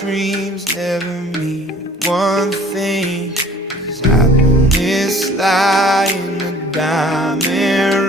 dreams never mean one thing, 'cause happiness lie in the diamond